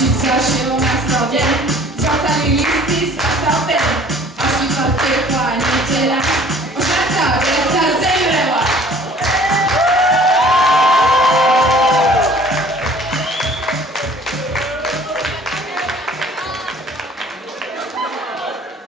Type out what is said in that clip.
Zoszyk zaszył na stopie, zwracali listy, zwracał pen. Aż mi podpiekła niedziela.